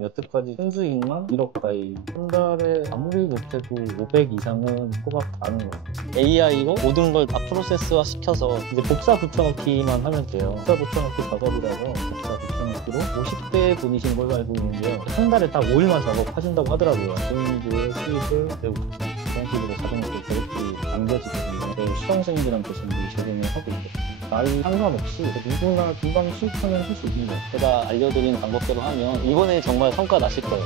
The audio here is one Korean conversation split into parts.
여태까지 순수익만 1억 가까이, 한 달에 아무리 못해도 500 이상은 꼬박 나는 것 같아요. AI로 모든 걸 다 프로세스화 시켜서 이제 복사 붙여넣기만 하면 돼요. 복사 붙여넣기 작업이라서 복사 붙여넣기로 50대 분이신 걸로 알고 있는데요. 한 달에 딱 5일만 작업하신다고 하더라고요. 본인들의 수익을 내고 그런 식으로 자동으로 계획이 남겨지거든요. 네, 수강생들한 교수님들이 적용을 하고 있거든요. 나이 상관없이 누구나 금방 수익하면 할 수 있는 거예요. 제가 알려드리는 방법대로 하면 이번에 정말 성과 나실 거예요.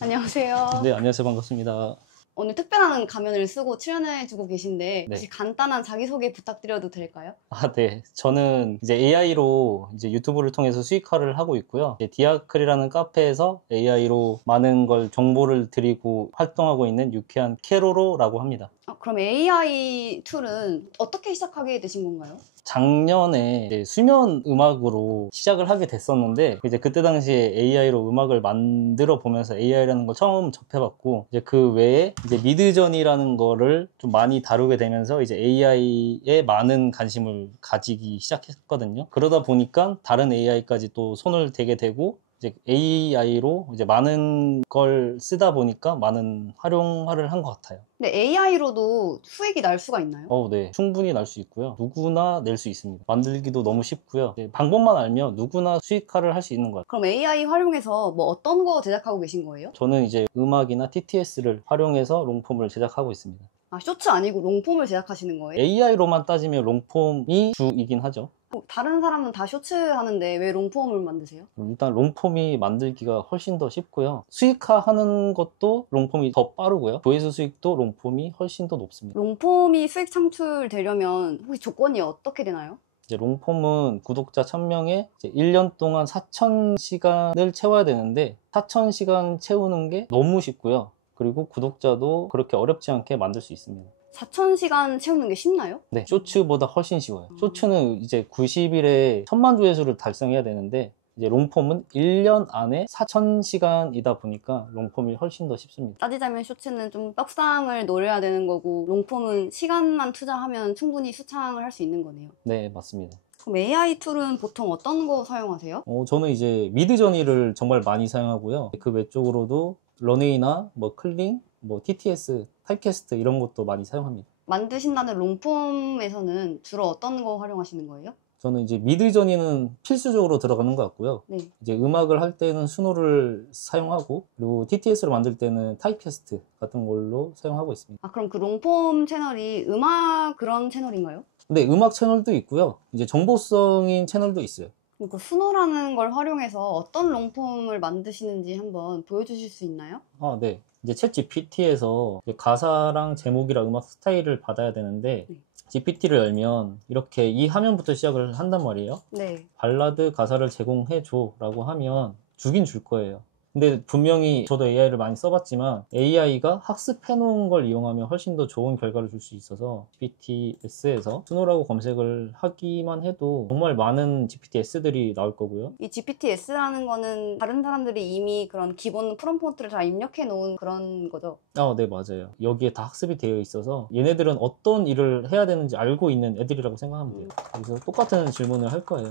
안녕하세요. 네, 안녕하세요. 반갑습니다. 오늘 특별한 가면을 쓰고 출연해주고 계신데 네. 혹시 간단한 자기소개 부탁드려도 될까요? 네. 저는 이제 AI로 이제 유튜브를 통해서 수익화를 하고 있고요. 디아클이라는 카페에서 AI로 많은 걸 정보를 드리고 활동하고 있는 유쾌한 캐로로라고 합니다. 그럼 AI 툴은 어떻게 시작하게 되신 건가요? 작년에 이제 수면 음악으로 시작을 하게 됐었는데, 이제 그때 당시에 AI로 음악을 만들어 보면서 AI라는 걸 처음 접해봤고, 이제 그 외에 이제 미드저니라는 거를 좀 많이 다루게 되면서 이제 AI에 많은 관심을 가지기 시작했거든요. 그러다 보니까 다른 AI까지 또 손을 대게 되고, 이제 AI로 이제 많은 걸 쓰다 보니까 많은 활용을 한 것 같아요. 근데 AI로도 수익이 날 수가 있나요? 네. 충분히 날 수 있고요. 누구나 낼 수 있습니다. 만들기도 너무 쉽고요. 방법만 알면 누구나 수익화를 할 수 있는 거예요. 그럼 AI 활용해서 뭐 어떤 거 제작하고 계신 거예요? 저는 이제 음악이나 TTS를 활용해서 롱폼을 제작하고 있습니다. 쇼츠 아니고 롱폼을 제작하시는 거예요? AI로만 따지면 롱폼이 주이긴 하죠. 다른 사람은 다 쇼츠 하는데 왜 롱폼을 만드세요? 일단 롱폼이 만들기가 훨씬 더 쉽고요. 수익화하는 것도 롱폼이 더 빠르고요. 조회수 수익도 롱폼이 훨씬 더 높습니다. 롱폼이 수익 창출되려면 혹시 조건이 어떻게 되나요? 이제 롱폼은 구독자 1000명에 1년 동안 4000시간을 채워야 되는데, 4000시간 채우는 게 너무 쉽고요. 그리고 구독자도 그렇게 어렵지 않게 만들 수 있습니다. 4000시간 채우는 게 쉽나요? 네, 쇼츠보다 훨씬 쉬워요. 쇼츠는 이제 90일에 1000만 조회수를 달성해야 되는데, 이제 롱폼은 1년 안에 4000시간이다 보니까 롱폼이 훨씬 더 쉽습니다. 따지자면 쇼츠는 좀 떡상을 노려야 되는 거고 롱폼은 시간만 투자하면 충분히 수창을 할 수 있는 거네요. 네, 맞습니다. 그럼 AI 툴은 보통 어떤 거 사용하세요? 저는 이제 미드저니를 정말 많이 사용하고요. 그 외적으로도 런웨이나 뭐 클링, 뭐 TTS, 타입캐스트 이런 것도 많이 사용합니다. 만드신다는 롱폼에서는 주로 어떤 거 활용하시는 거예요? 저는 이제 미드저니는 필수적으로 들어가는 것 같고요. 네. 이제 음악을 할 때는 수노를 사용하고, 그리고 TTS를 만들 때는 타입캐스트 같은 걸로 사용하고 있습니다. 그럼 그 롱폼 채널이 음악 그런 채널인가요? 근데 음악 채널도 있고요. 이제 정보성인 채널도 있어요. 그럼 그 수노라는 걸 활용해서 어떤 롱폼을 만드시는지 한번 보여주실 수 있나요? 네. 이제 챗 GPT에서 가사랑 제목이랑 음악 스타일을 받아야 되는데, 네. GPT를 열면 이렇게 이 화면부터 시작을 한단 말이에요. 네. 발라드 가사를 제공해줘 라고 하면 주긴 줄 거예요. 근데 분명히 저도 AI를 많이 써봤지만 AI가 학습해 놓은 걸 이용하면 훨씬 더 좋은 결과를 줄 수 있어서 GPTS에서 수노라고 검색을 하기만 해도 정말 많은 GPTS들이 나올 거고요. 이 GPTS라는 거는 다른 사람들이 이미 그런 기본 프롬프트를 다 입력해 놓은 그런 거죠? 네, 맞아요. 여기에 다 학습이 되어 있어서 얘네들은 어떤 일을 해야 되는지 알고 있는 애들이라고 생각하면 돼요. 그래서 똑같은 질문을 할 거예요.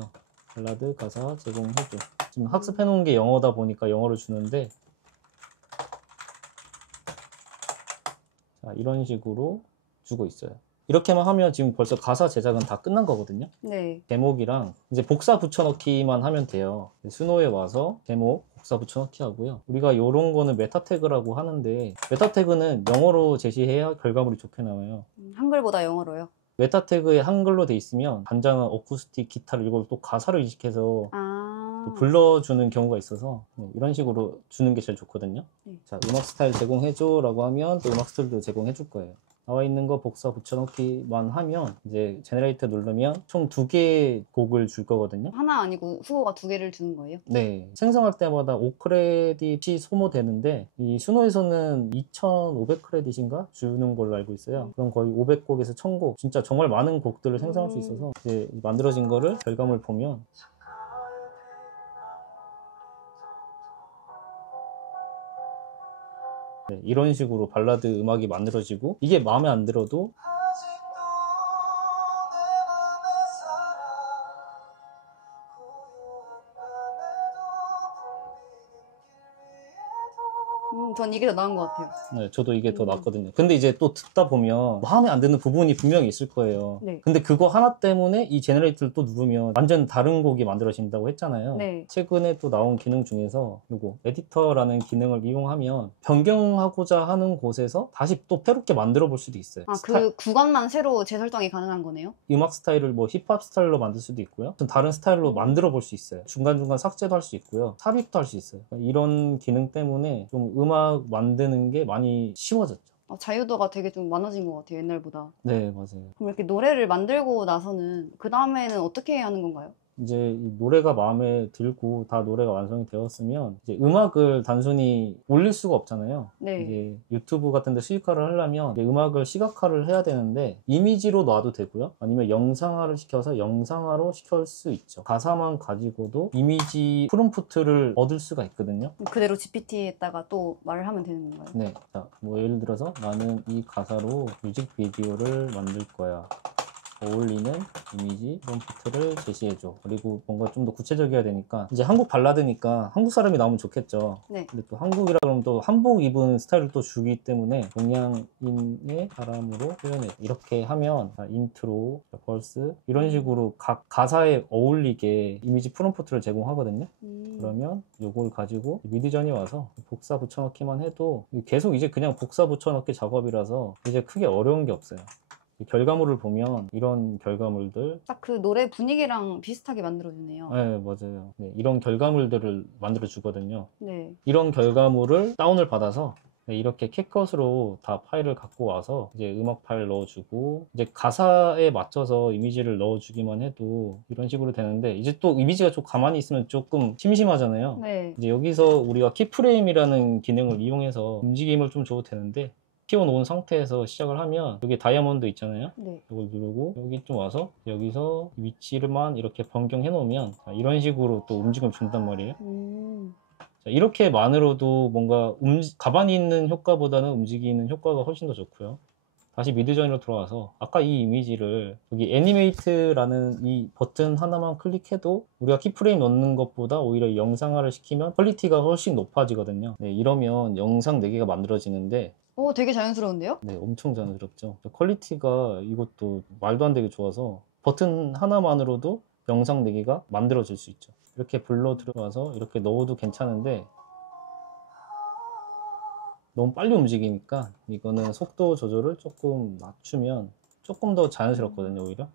발라드 가사 제공해줘. 지금 학습해 놓은 게 영어다 보니까 영어를 주는데, 자, 이런 식으로 주고 있어요. 이렇게만 하면 지금 벌써 가사 제작은 다 끝난 거거든요. 네. 제목이랑 이제 복사 붙여넣기만 하면 돼요. 수노에 와서 제목 복사 붙여넣기 하고요. 우리가 이런 거는 메타 태그라고 하는데, 메타 태그는 영어로 제시해야 결과물이 좋게 나와요. 한글보다 영어로요? 메타 태그에 한글로 돼 있으면 잔잔한 어쿠스틱 기타를 이걸 또 가사를 이식해서 또 불러주는 경우가 있어서 이런 식으로 주는 게 제일 좋거든요. 자, 음악 스타일 제공해줘 라고 하면 또 음악 스타일도 제공해 줄 거예요. 나와 있는 거 복사 붙여넣기만 하면 이제 제너레이터 누르면 총 2개의 곡을 줄 거거든요. 하나 아니고 수호가 2개를 주는 거예요? 네, 생성할 때마다 5크레딧이 소모되는데, 이 수노에서는 2500크레딧인가 주는 걸로 알고 있어요. 그럼 거의 500곡에서 1000곡, 진짜 정말 많은 곡들을 생성할 수 있어서 이제 만들어진 거를 결과물 보면 이런 식으로 발라드 음악이 만들어지고, 이게 마음에 안 들어도 전 이게 더 나은 것 같아요. 네, 저도 이게 더 낫거든요. 근데 이제 또 듣다 보면 마음에 안 드는 부분이 분명히 있을 거예요. 네. 근데 그거 하나 때문에 이 제너레이터를 또 누르면 완전 다른 곡이 만들어진다고 했잖아요. 네. 최근에 또 나온 기능 중에서 요거 에디터라는 기능을 이용하면 변경하고자 하는 곳에서 다시 또 새롭게 만들어 볼 수도 있어요. 그 구간만 새로 재설정이 가능한 거네요? 음악 스타일을 뭐 힙합 스타일로 만들 수도 있고요. 다른 스타일로 만들어 볼 수 있어요. 중간중간 삭제도 할 수 있고요. 삽입도 할 수 있어요. 이런 기능 때문에 좀 음악 만드는 게 많이 쉬워졌죠. 자유도가 되게 좀 많아진 것 같아요, 옛날보다. 네, 맞아요. 그럼 이렇게 노래를 만들고 나서는 그 다음에는 어떻게 해야 하는 건가요? 이제 이 노래가 마음에 들고 다 노래가 완성이 되었으면 이제 음악을 단순히 올릴 수가 없잖아요. 네. 이제 유튜브 같은 데 수익화를 하려면 이제 음악을 시각화를 해야 되는데 이미지로 놔도 되고요. 아니면 영상화를 시켜서 영상화로 시킬 수 있죠. 가사만 가지고도 이미지 프롬프트를 얻을 수가 있거든요. 그대로 GPT에다가 또 말을 하면 되는 건가요? 네. 자, 뭐 예를 들어서 나는 이 가사로 뮤직비디오를 만들 거야. 어울리는 이미지 프롬프트를 제시해줘. 그리고 뭔가 좀 더 구체적이어야 되니까 이제 한국 발라드니까 한국 사람이 나오면 좋겠죠. 네. 근데 또 한국이라 그러면 또 한복 입은 스타일을 또 주기 때문에 동양인의 사람으로 표현해. 이렇게 하면 인트로, 벌스 이런 식으로 각 가사에 어울리게 이미지 프롬프트를 제공하거든요. 그러면 요걸 가지고 미디전이 와서 복사 붙여넣기만 해도 계속 이제 그냥 복사 붙여넣기 작업이라서 이제 크게 어려운 게 없어요. 결과물을 보면 이런 결과물들 딱 그 노래 분위기랑 비슷하게 만들어주네요. 네, 맞아요. 네, 이런 결과물들을 만들어 주거든요. 네. 이런 결과물을 다운을 받아서 이렇게 캣컷으로 다 파일을 갖고 와서 이제 음악 파일 넣어주고 이제 가사에 맞춰서 이미지를 넣어주기만 해도 이런 식으로 되는데 이제 또 이미지가 좀 가만히 있으면 조금 심심하잖아요. 네. 이제 여기서 우리가 키프레임이라는 기능을 이용해서 움직임을 좀 줘도 되는데 키워놓은 상태에서 시작을 하면 여기 다이아몬드 있잖아요. 네. 이걸 누르고 여기 좀 와서 여기서 위치를만 이렇게 변경해 놓으면 이런 식으로 또 움직임을 준단 말이에요. 자, 이렇게만으로도 뭔가 가만히 있는 효과보다는 움직이는 효과가 훨씬 더 좋고요. 다시 미드전으로 들어와서 아까 이 이미지를 여기 애니메이트라는 이 버튼 하나만 클릭해도 우리가 키프레임 넣는 것보다 오히려 영상화를 시키면 퀄리티가 훨씬 높아지거든요. 네, 이러면 영상 4개가 만들어지는데 되게 자연스러운데요? 네, 엄청 자연스럽죠. 퀄리티가 이것도 말도 안 되게 좋아서 버튼 하나만으로도 영상 4개가 만들어질 수 있죠. 이렇게 불러 들어와서 이렇게 넣어도 괜찮은데 너무 빨리 움직이니까 이거는 속도 조절을 조금 낮추면 조금 더 자연스럽거든요, 오히려.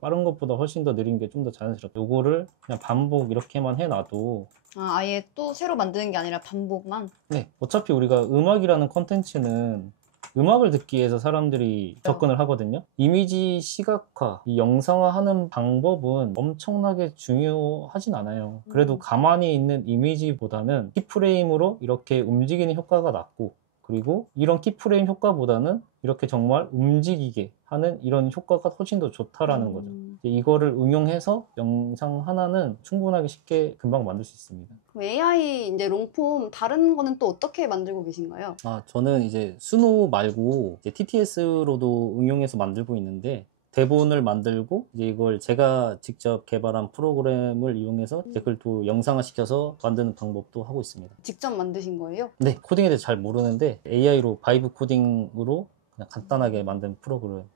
빠른 것보다 훨씬 더 느린 게 좀 더 자연스럽고 요거를 그냥 반복 이렇게만 해놔도 아예 또 새로 만드는 게 아니라 반복만? 네, 어차피 우리가 음악이라는 컨텐츠는 음악을 듣기 위해서 사람들이 접근을 하거든요. 이미지 시각화, 이 영상화하는 방법은 엄청나게 중요하진 않아요. 그래도 가만히 있는 이미지보다는 키프레임으로 이렇게 움직이는 효과가 낫고 그리고 이런 키프레임 효과보다는 이렇게 정말 움직이게 하는 이런 효과가 훨씬 더 좋다라는 거죠. 이거를 응용해서 영상 하나는 충분하게 쉽게 금방 만들 수 있습니다. 그럼 AI 이제 롱폼 다른 거는 또 어떻게 만들고 계신가요? 저는 이제 수노 말고 이제 TTS로도 응용해서 만들고 있는데 대본을 만들고 이제 이걸 제가 직접 개발한 프로그램을 이용해서 이제 그걸 또 영상화 시켜서 만드는 방법도 하고 있습니다. 직접 만드신 거예요? 네, 코딩에 대해서 잘 모르는데 AI로 바이브 코딩으로 그냥 간단하게 만든 프로그램이죠.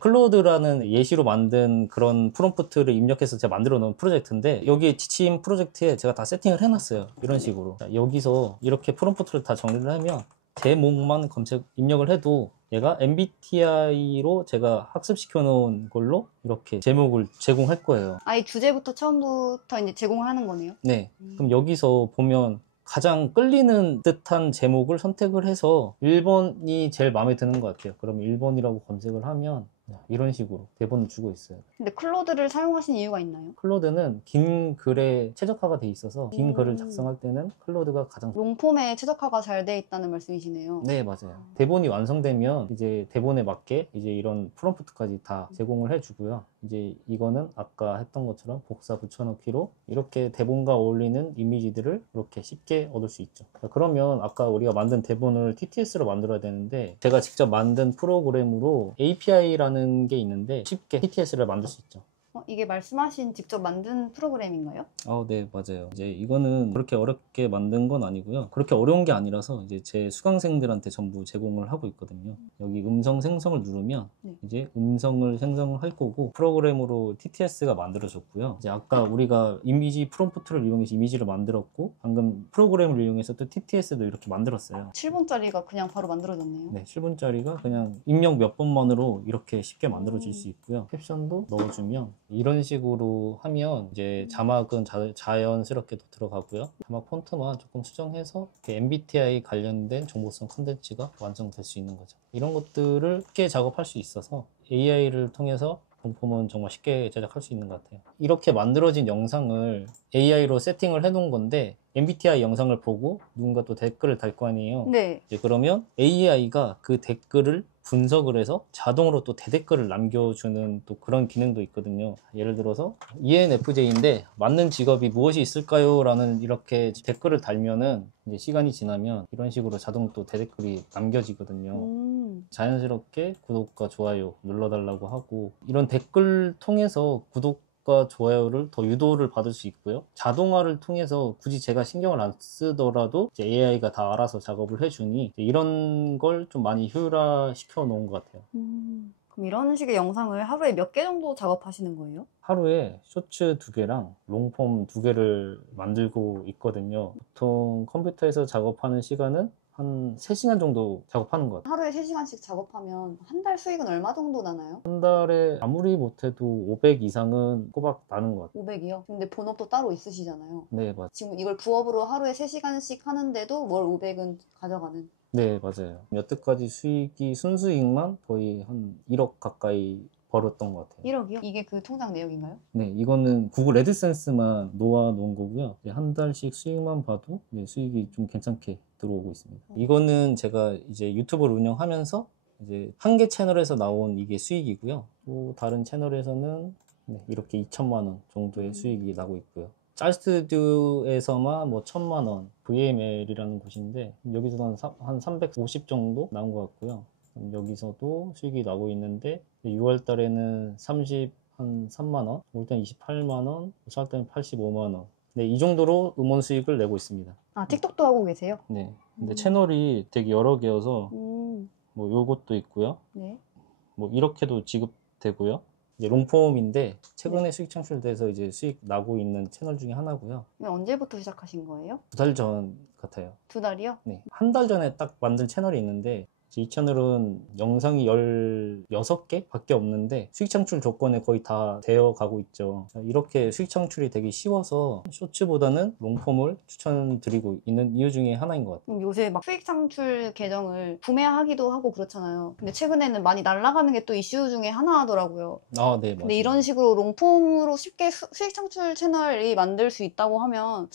클로드라는 예시로 만든 그런 프롬프트를 입력해서 제가 만들어 놓은 프로젝트인데 여기 지침 프로젝트에 제가 다 세팅을 해놨어요. 이런 식으로. 자, 여기서 이렇게 프롬프트를 다 정리를 하면 제목만 검색 입력을 해도 얘가 MBTI로 제가 학습시켜 놓은 걸로 이렇게 제목을 제공할 거예요. 아예 주제부터 처음부터 이제 제공을 하는 거네요? 네. 그럼 여기서 보면 가장 끌리는 듯한 제목을 선택을 해서 1번이 제일 마음에 드는 것 같아요. 그럼 1번이라고 검색을 하면 이런 식으로 대본을 주고 있어요. 근데 클로드를 사용하신 이유가 있나요? 클로드는 긴 글에 최적화가 돼 있어서 긴 글을 작성할 때는 클로드가 가장 롱폼에 최적화가 잘 돼 있다는 말씀이시네요. 네, 맞아요. 대본이 완성되면 이제 대본에 맞게 이제 이런 프롬프트까지 다 제공을 해주고요. 이제 이거는 아까 했던 것처럼 복사 붙여넣기로 이렇게 대본과 어울리는 이미지들을 이렇게 쉽게 얻을 수 있죠. 그러면 아까 우리가 만든 대본을 TTS로 만들어야 되는데 제가 직접 만든 프로그램으로 API라는 게 있는데 쉽게 TTS를 만들 수 있죠. 이게 말씀하신 직접 만든 프로그램인가요? 네, 맞아요. 이제 이거는 그렇게 어렵게 만든 건 아니고요. 그렇게 어려운 게 아니라서 이제 제 수강생들한테 전부 제공을 하고 있거든요. 여기 음성 생성을 누르면 네. 이제 음성을 생성을 할 거고, 프로그램으로 TTS가 만들어졌고요. 이제 아까 우리가 이미지 프롬프트를 이용해서 이미지를 만들었고, 방금 프로그램을 이용해서 또 TTS도 이렇게 만들었어요. 7분짜리가 그냥 바로 만들어졌네요. 네, 7분짜리가 그냥 입력 몇 번만으로 이렇게 쉽게 만들어질 수 있고요. 캡션도 넣어주면 이런 식으로 하면 이제 자막은 자연스럽게 들어가고요. 자막 폰트만 조금 수정해서 이렇게 MBTI 관련된 정보성 콘텐츠가 완성될 수 있는 거죠. 이런 것들을 쉽게 작업할 수 있어서 AI를 통해서 롱폼은 정말 쉽게 제작할 수 있는 것 같아요. 이렇게 만들어진 영상을 AI로 세팅을 해놓은 건데, MBTI 영상을 보고 누군가 또 댓글을 달 거 아니에요. 네. 이제 그러면 AI가 그 댓글을 분석을 해서 자동으로 또 대댓글을 남겨주는 또 그런 기능도 있거든요. 예를 들어서 ENFJ인데 맞는 직업이 무엇이 있을까요? 라는 이렇게 댓글을 달면은 이제 시간이 지나면 이런 식으로 자동 또 대댓글이 남겨지거든요. 자연스럽게 구독과 좋아요 눌러달라고 하고, 이런 댓글 통해서 구독과 좋아요를 더 유도를 받을 수 있고요. 자동화를 통해서 굳이 제가 신경을 안 쓰더라도 이제 AI가 다 알아서 작업을 해주니 이런 걸 좀 많이 효율화시켜 놓은 것 같아요. 그럼 이런 식의 영상을 하루에 몇 개 정도 작업하시는 거예요? 하루에 쇼츠 2개랑 롱폼 2개를 만들고 있거든요. 보통 컴퓨터에서 작업하는 시간은 한 3시간 정도 작업하는 것 같아요. 하루에 3시간씩 작업하면 한 달 수익은 얼마 정도 나나요? 한 달에 아무리 못해도 500 이상은 꼬박 나는 것 같아요. 500이요? 근데 본업도 따로 있으시잖아요. 네, 맞아요. 지금 이걸 부업으로 하루에 3시간씩 하는데도 월 500은 가져가는. 네, 맞아요. 여태까지 수익이 순수익만 거의 한 1억 가까이 벌었던 것 같아요. 1억이요? 이게 그 통장 내역인가요? 네, 이거는 구글 애드센스만 놓아 놓은 거고요. 한 달씩 수익만 봐도 수익이 좀 괜찮게 들어오고 있습니다. 이거는 제가 이제 유튜브를 운영하면서 이제 한 개 채널에서 나온 이게 수익이고요. 또 다른 채널에서는 이렇게 2천만 원 정도의 수익이 나고 있고요. 짤 스튜디오에서만 뭐 1,000만 원, VML이라는 곳인데 여기서 한 350 정도 나온 것 같고요. 여기서도 수익이 나고 있는데 6월 달에는 한 3만 원, 올 때는 28만 원, 살 때는 85만 원. 네, 이 정도로 음원 수익을 내고 있습니다. 아, 틱톡도 하고 계세요? 네. 근데 채널이 되게 여러 개여서 뭐 요것도 있고요. 네. 뭐 이렇게도 지급되고요. 이제 롱폼인데 최근에 수익 창출돼서 이제 수익 나고 있는 채널 중에 하나고요. 언제부터 시작하신 거예요? 2달 전 같아요. 2달이요? 네. 한 달 전에 딱 만든 채널이 있는데, 이 채널은 영상이 16개 밖에 없는데 수익 창출 조건에 거의 다 되어 가고 있죠. 이렇게 수익 창출이 되게 쉬워서 쇼츠보다는 롱폼을 추천드리고 있는 이유 중에 하나인 것 같아요. 요새 막 수익 창출 계정을 구매하기도 하고 그렇잖아요. 근데 최근에는 많이 날아가는 게 또 이슈 중에 하나더라고요. 아, 네, 맞아요. 근데 이런 식으로 롱폼으로 쉽게 수익 창출 채널이 만들 수 있다고 하면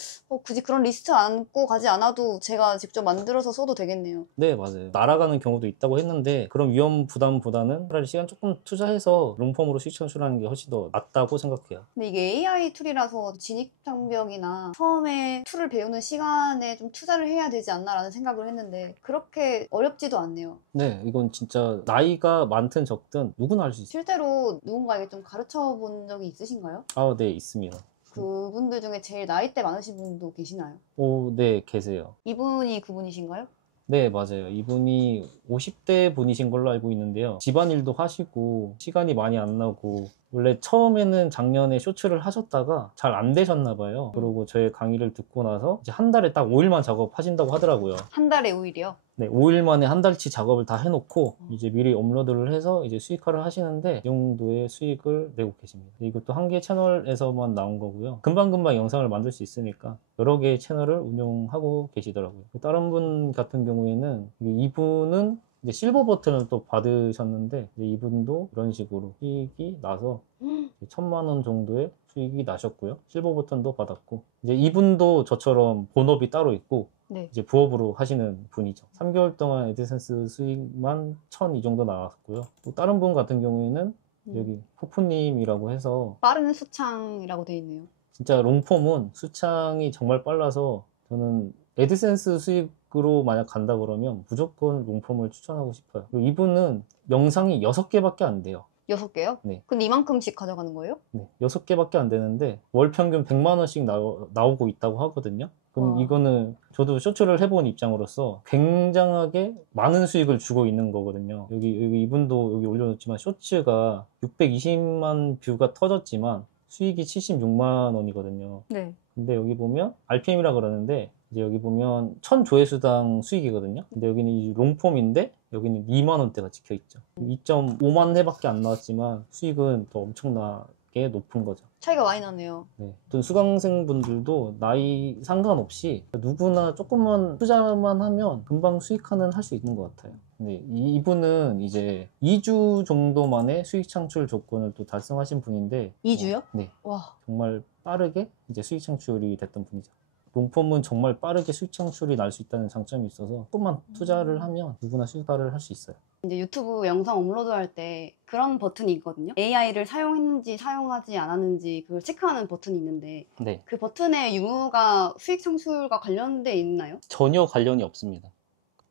굳이 그런 리스트 안고 가지 않아도 제가 직접 만들어서 써도 되겠네요. 네, 맞아요. 날아가는 경우도 있다고 했는데 그런 위험 부담보다는 차라리 시간 조금 투자해서 롱폼으로 수익 창출하는 게 훨씬 더 낫다고 생각해요. 근데 이게 AI 툴이라서 진입 장벽이나 처음에 툴을 배우는 시간에 좀 투자를 해야 되지 않나라는 생각을 했는데 그렇게 어렵지도 않네요. 네, 이건 진짜 나이가 많든 적든 누구나 할 수 있어요. 실제로 누군가에게 좀 가르쳐 본 적이 있으신가요? 아, 네, 있습니다. 그분들 중에 제일 나이대 많으신 분도 계시나요? 오, 네, 계세요. 이분이 그분이신가요? 네, 맞아요. 이분이 50대 분이신 걸로 알고 있는데요. 집안일도 하시고 시간이 많이 안 나고, 원래 처음에는 작년에 쇼츠를 하셨다가 잘 안 되셨나 봐요. 그리고 저의 강의를 듣고 나서 이제 한 달에 딱 5일만 작업하신다고 하더라고요. 한 달에 5일이요? 네, 5일 만에 한 달치 작업을 다 해놓고 이제 미리 업로드를 해서 이제 수익화를 하시는데 이 정도의 수익을 내고 계십니다. 이것도 한 개 채널에서만 나온 거고요. 금방금방 영상을 만들 수 있으니까 여러 개의 채널을 운영하고 계시더라고요. 다른 분 같은 경우에는 이분은 이제 실버 버튼을 또 받으셨는데 이제 이분도 이런 식으로 수익이 나서 1,000만 원 정도의 수익이 나셨고요. 실버 버튼도 받았고, 이제 이분도 저처럼 본업이 따로 있고 네. 이제 부업으로 하시는 분이죠. 3개월 동안 애드센스 수익만 1,000 이 정도 나왔고요. 또 다른 분 같은 경우에는 여기 포프님이라고 해서 빠른 수창이라고 돼 있네요. 진짜 롱폼은 수창이 정말 빨라서 저는 애드센스 수익으로 만약 간다 그러면 무조건 롱폼을 추천하고 싶어요. 그리고 이분은 영상이 6개밖에 안 돼요. 6개요? 네. 근데 이만큼씩 가져가는 거예요? 네, 6개밖에 안 되는데 월 평균 100만 원씩 나오고 있다고 하거든요. 그럼 와. 이거는 저도 쇼츠를 해본 입장으로서 굉장하게 많은 수익을 주고 있는 거거든요. 여기 이분도 여기 올려놓지만 쇼츠가 620만 뷰가 터졌지만 수익이 76만 원이거든요. 네. 근데 여기 보면 RPM이라 그러는데 이제 여기 보면 1000조회수당 수익이거든요. 근데 여기는 이 롱폼인데 여기는 2만 원대가 찍혀 있죠. 2.5만 회밖에 안 나왔지만 수익은 더 엄청나게 높은 거죠. 차이가 많이 나네요. 네. 어떤 수강생분들도 나이 상관없이 누구나 조금만 투자만 하면 금방 수익화는 할 수 있는 것 같아요. 근데 이분은 이제 2주 정도 만에 수익 창출 조건을 또 달성하신 분인데 2주요? 네. 와. 정말 빠르게 이제 수익 창출이 됐던 분이죠. 롱폼은 정말 빠르게 수익 창출이 날 수 있다는 장점이 있어서 조금만 투자를 하면 누구나 수익화를 할 수 있어요. 이제 유튜브 영상 업로드할 때 그런 버튼이 있거든요. AI를 사용했는지 사용하지 않았는지 그걸 체크하는 버튼이 있는데 네. 그 버튼의 유무가 수익 창출과 관련돼 있나요? 전혀 관련이 없습니다.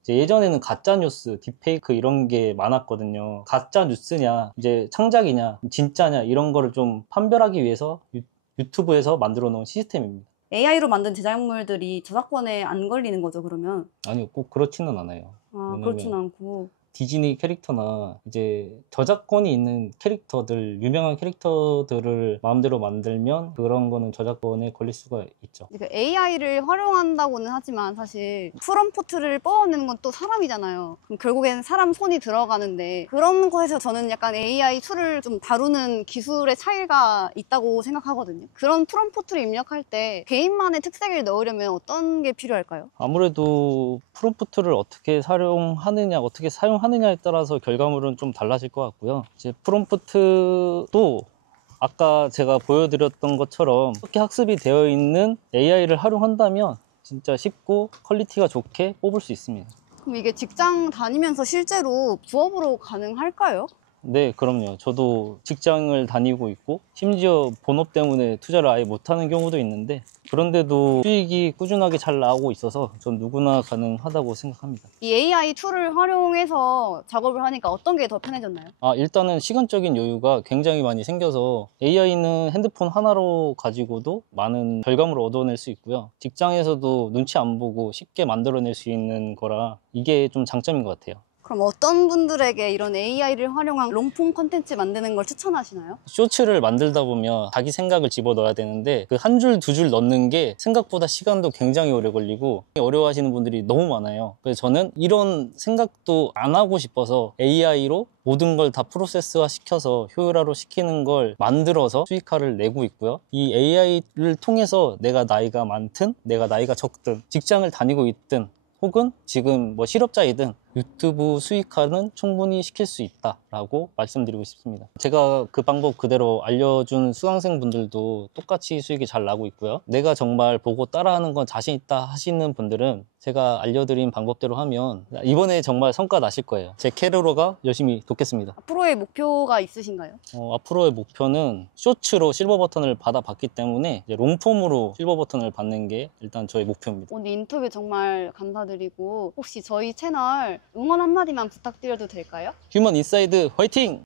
이제 예전에는 가짜 뉴스, 딥페이크 이런 게 많았거든요. 가짜 뉴스냐, 이제 창작이냐, 진짜냐 이런 거를 좀 판별하기 위해서 유튜브에서 만들어 놓은 시스템입니다. AI로 만든 제작물들이 저작권에 안 걸리는 거죠, 그러면? 아니요, 꼭 그렇지는 않아요. 아, 왜냐면 그렇진 않고. 디즈니 캐릭터나 이제 저작권이 있는 캐릭터들, 유명한 캐릭터들을 마음대로 만들면 그런 거는 저작권에 걸릴 수가 있죠. AI를 활용한다고는 하지만 사실 프롬프트를 뽑아내는 건 또 사람이잖아요. 그럼 결국에는 사람 손이 들어가는데 그런 거에서 저는 약간 AI 툴을 좀 다루는 기술의 차이가 있다고 생각하거든요. 그런 프롬프트를 입력할 때 개인만의 특색을 넣으려면 어떤 게 필요할까요? 아무래도 프롬프트를 어떻게 활용하느냐, 어떻게 사용하느냐에 따라서 결과물은 좀 달라질 것 같고요. 이제 프롬프트도 아까 제가 보여드렸던 것처럼 이렇게 학습이 되어 있는 AI를 활용한다면 진짜 쉽고 퀄리티가 좋게 뽑을 수 있습니다. 그럼 이게 직장 다니면서 실제로 부업으로 가능할까요? 네, 그럼요. 저도 직장을 다니고 있고 심지어 본업 때문에 투자를 아예 못하는 경우도 있는데 그런데도 수익이 꾸준하게 잘 나오고 있어서 전 누구나 가능하다고 생각합니다. 이 AI 툴을 활용해서 작업을 하니까 어떤 게 더 편해졌나요? 일단은 시간적인 여유가 굉장히 많이 생겨서 AI는 핸드폰 하나로 가지고도 많은 결과물을 얻어낼 수 있고요. 직장에서도 눈치 안 보고 쉽게 만들어낼 수 있는 거라 이게 좀 장점인 것 같아요. 그럼 어떤 분들에게 이런 AI를 활용한 롱폼 콘텐츠 만드는 걸 추천하시나요? 쇼츠를 만들다 보면 자기 생각을 집어넣어야 되는데 그 한 줄, 두 줄 넣는 게 생각보다 시간도 굉장히 오래 걸리고 어려워하시는 분들이 너무 많아요. 그래서 저는 이런 생각도 안 하고 싶어서 AI로 모든 걸 다 프로세스화 시켜서 효율화로 시키는 걸 만들어서 수익화를 내고 있고요. 이 AI를 통해서 내가 나이가 많든 내가 나이가 적든 직장을 다니고 있든 혹은 지금 뭐 실업자이든 유튜브 수익화는 충분히 시킬 수 있다라고 말씀드리고 싶습니다. 제가 그 방법 그대로 알려준 수강생분들도 똑같이 수익이 잘 나고 있고요. 내가 정말 보고 따라하는 건 자신 있다 하시는 분들은 제가 알려드린 방법대로 하면 이번에 정말 성과 나실 거예요. 제 캐리어가 열심히 돕겠습니다. 앞으로의 목표가 있으신가요? 앞으로의 목표는 쇼츠로 실버 버튼을 받아봤기 때문에 이제 롱폼으로 실버 버튼을 받는 게 일단 저의 목표입니다. 오늘 인터뷰 정말 감사드리고 혹시 저희 채널 응원 한마디만 부탁드려도 될까요? 휴먼 인사이드 화이팅!